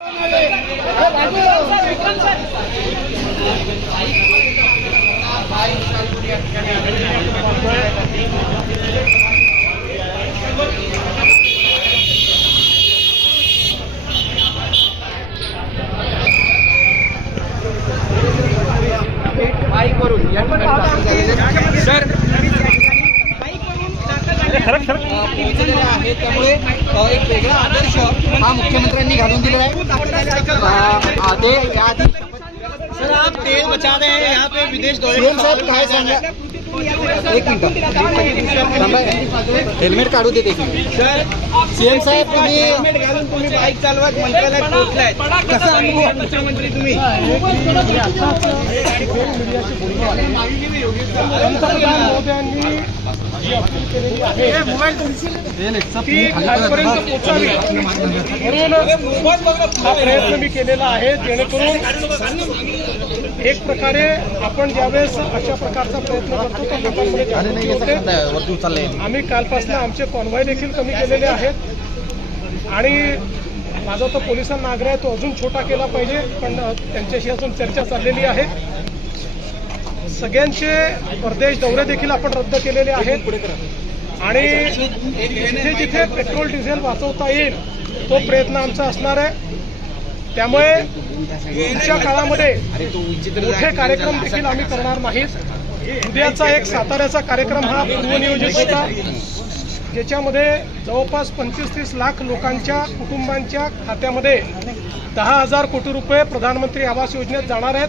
Sir त्यामुळे एक वेगळा आदर्श हा मुख्यमंत्र्यांनी घालून दिलेला आहे। सर आप तेल बचा रहे हैं यहाँ पे विदेश दौरे सीएम साहेब काय सांगा, एक मिनिट हेल्मेट काढू देते सर। सीएम साहेब तुम्ही हेल्मेट घालून तुम्ही बाईक चालवत मंत्रालयात पोहोचलाय, कसा अनुभव मुख्यमंत्री तुम्ही? पंतप्रधान मोदयांनी जी अपील केलेली आहे ती खालपर्यंत पोहोचावी म्हणून हा प्रयत्न मी केलेला आहे, जेणेकरून एक प्रकारे आपण ज्यावेळेस अशा प्रकारचा प्रयत्न करतो तर लोकांमध्ये जागृती होते। आम्ही कालपासून आमचे कॉन्व्हॉय देखील कमी केलेले आहेत आणि माझा तो पोलिसांना आग्रह आहे तो अजून छोटा केला पाहिजे, पण त्यांच्याशी अजून चर्चा चाललेली आहे। सगळ्यांचे परदेश दौरे देखील आपण रद्द केलेले आहेत आणि जिथे जिथे पेट्रोल डिझेल वाचवता येईल तो प्रयत्न आमचा असणार आहे। त्यामुळे पुढच्या काळामध्ये मोठे कार्यक्रम देखील आम्ही करणार नाहीत। उद्याचा एक साताऱ्याचा कार्यक्रम हा पूर्वनियोजित होता, ज्याच्यामध्ये जवळपास 25-30 लाख लोकांच्या कुटुंबांच्या खात्यामध्ये 10,000 कोटी रुपये प्रधानमंत्री आवास योजनेत जाणार आहेत।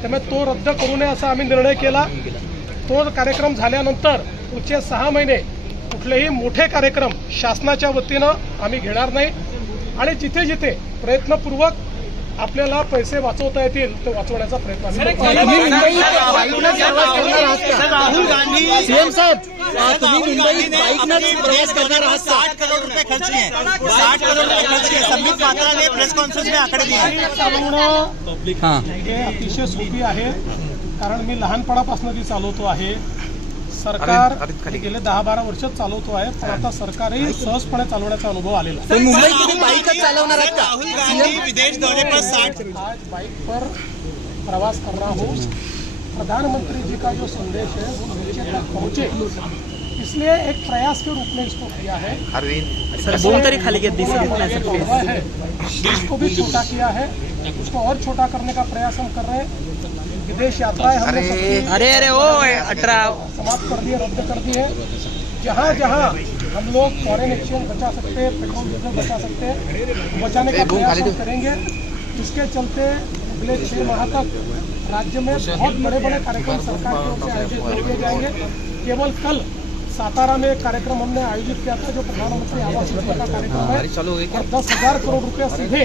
त्यामुळे तो रद्द करू नये असा आम्ही निर्णय केला। तो कार्यक्रम झाल्यानंतर पुढचे 6 महिने कुठलेही मोठे कार्यक्रम शासनाच्या वतीनं आम्ही घेणार नाही आणि जिथे जिथे प्रयत्नपूर्वक आपल्याला पैसे वाचवता येतील ते वाचवण्याचा प्रयत्न आम्ही करू। राहुल गांधी सीएम साहेब तुम्ही मुंबईत प्रवेश करणार आहात, 60 करोड़ रुपए खर्च किए, 60 करोड़ रुपए खर्च किए। संबित पात्रा ने प्रेस कॉन्फ्रेंस में आकडे दिए। हे अतिशय सोपी आहे, कारण मी लहानपणापासून ती चालवतो आहे। सरकार गेले 10-12 वर्षात चालवतो आहे, पण आता सरकारही सहजपणे चालवण्याचा अनुभव आलेला आहे। मुंबईत बाईकच चालवणार आहेत का? राहुल गांधी विदेश दौरे पर 60 आज बाइक पर प्रवास कर रहा हूँ। प्रधानमंत्री जी का जो संदेश है वो नीचे तक पहुँचे, इसलिए एक प्रयास के रूप में इसको किया है। है इसको भी छोटा किया है, उसको और छोटा करने का प्रयास हम कर रहे हैं। विदेश यात्राएं हमने समाप्त कर दी है, रद्द कर दी है। जहाँ जहाँ हम लोग फॉरेन एक्सचेंज बचा सकते हैं, पेट्रोल डीजल बचा सकते हैं, बचाने का प्रयास हम करेंगे। इसके चलते अगले 6 माह तक राज्य में बहुत बड़े बड़े कार्यक्रम सरकार की ओर से आयोजित किए जाएंगे। केवल कल सातारा में एक कार्यक्रम हमने आयोजित किया था जो प्रधानमंत्री आवास योजना का कार्यक्रम है, और 10,000 करोड़ रुपया सीधे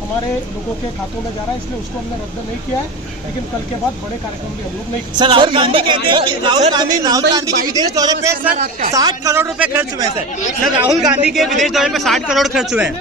हमारे लोगों के खातों में जा रहा है, इसलिए उसको हमने रद्द नहीं किया है। लेकिन कल के बाद बड़े कार्यक्रम भी हम लोग नहीं। सर राहुल गांधी कहते हैं कि राहुल गांधी के विदेश दौरे पे सर 60 करोड़ रुपए खर्च हुए हैं। सर राहुल गांधी के विदेश दौरे पे 60 करोड़ खर्च हुए हैं।